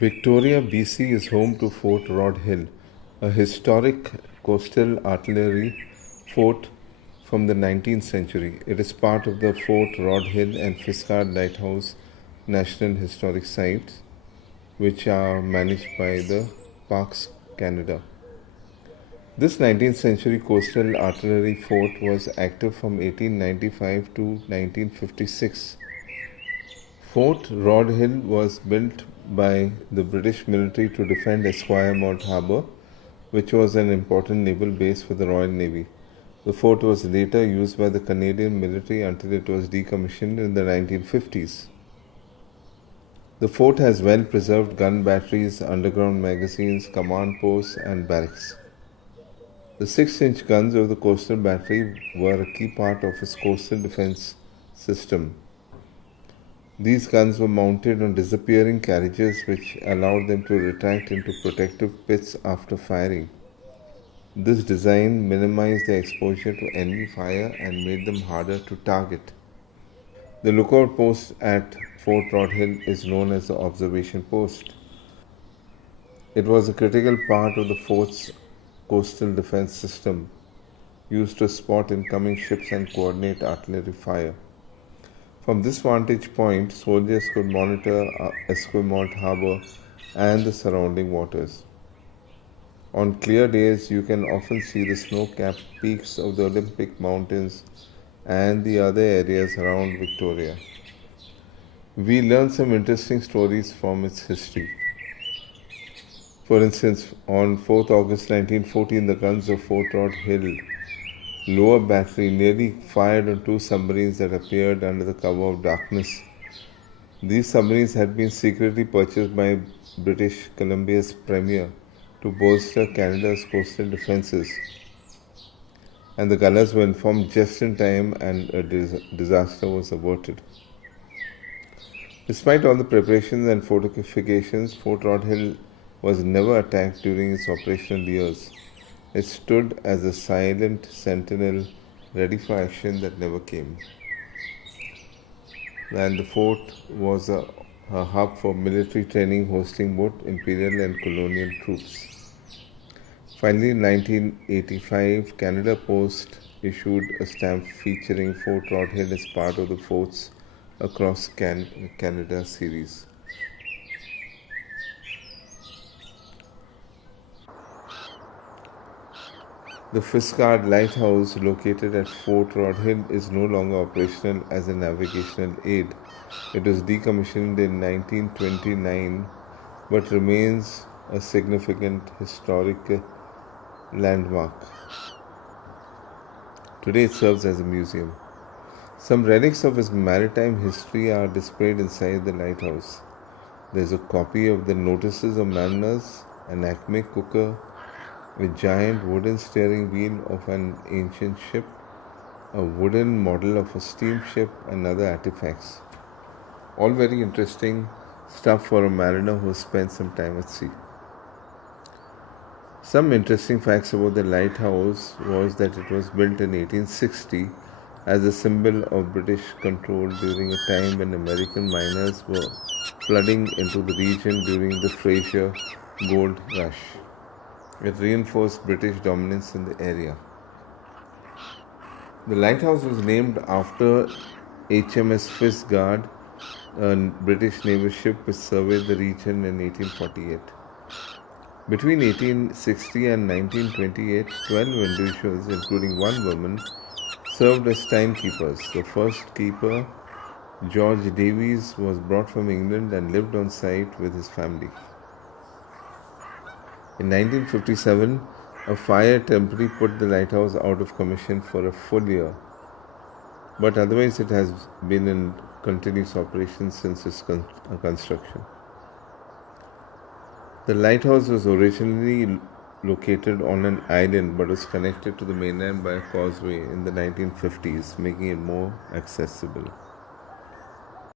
Victoria, BC is home to Fort Rod Hill, a historic coastal artillery fort from the 19th century. It is part of the Fort Rod Hill and Fisgard Lighthouse National Historic Sites, which are managed by the Parks Canada. This 19th century coastal artillery fort was active from 1895 to 1956. Fort Rod Hill was built by the British military to defend Esquimalt Harbour, which was an important naval base for the Royal Navy. The fort was later used by the Canadian military until it was decommissioned in the 1950s. The fort has well preserved gun batteries, underground magazines, command posts, and barracks. The 6-inch guns of the coastal battery were a key part of its coastal defense system. These guns were mounted on disappearing carriages, which allowed them to retract into protective pits after firing. This design minimized their exposure to enemy fire and made them harder to target. The lookout post at Fort Rod Hill is known as the observation post. It was a critical part of the fort's coastal defense system, used to spot incoming ships and coordinate artillery fire. From this vantage point, soldiers could monitor Esquimalt Harbour and the surrounding waters. On clear days, you can often see the snow-capped peaks of the Olympic Mountains and the other areas around Victoria. We learn some interesting stories from its history. For instance, on 4th August 1914, the guns of Fort Rod Hill lower battery nearly fired on 2 submarines that appeared under the cover of darkness. These submarines had been secretly purchased by British Columbia's Premier to bolster Canada's coastal defences, and the gunners were informed just in time and a disaster was averted. Despite all the preparations and fortifications, Fort Rod Hill was never attacked during its operational years. It stood as a silent sentinel ready for action that never came. And the fort was a hub for military training, hosting both imperial and colonial troops. Finally, in 1985, Canada Post issued a stamp featuring Fort Rod Hill as part of the Forts Across Canada series. The Fisgard Lighthouse, located at Fort Rod Hill, is no longer operational as a navigational aid. It was decommissioned in 1929 but remains a significant historic landmark. Today it serves as a museum. Some relics of its maritime history are displayed inside the lighthouse. There is a copy of the Notices of Mariners, an Acme cooker, a giant wooden steering wheel of an ancient ship, a wooden model of a steamship, and other artifacts. All very interesting stuff for a mariner who spent some time at sea. Some interesting facts about the lighthouse was that it was built in 1860 as a symbol of British control during a time when American miners were flooding into the region during the Fraser Gold Rush. It reinforced British dominance in the area. The lighthouse was named after HMS Fisgard, a British naval ship which surveyed the region in 1848. Between 1860 and 1928, 12 individuals, including one woman, served as timekeepers. The first keeper, George Davies, was brought from England and lived on site with his family. In 1957, a fire temporarily put the lighthouse out of commission for a full year, but otherwise it has been in continuous operation since its construction. The lighthouse was originally located on an island but was connected to the mainland by a causeway in the 1950s, making it more accessible.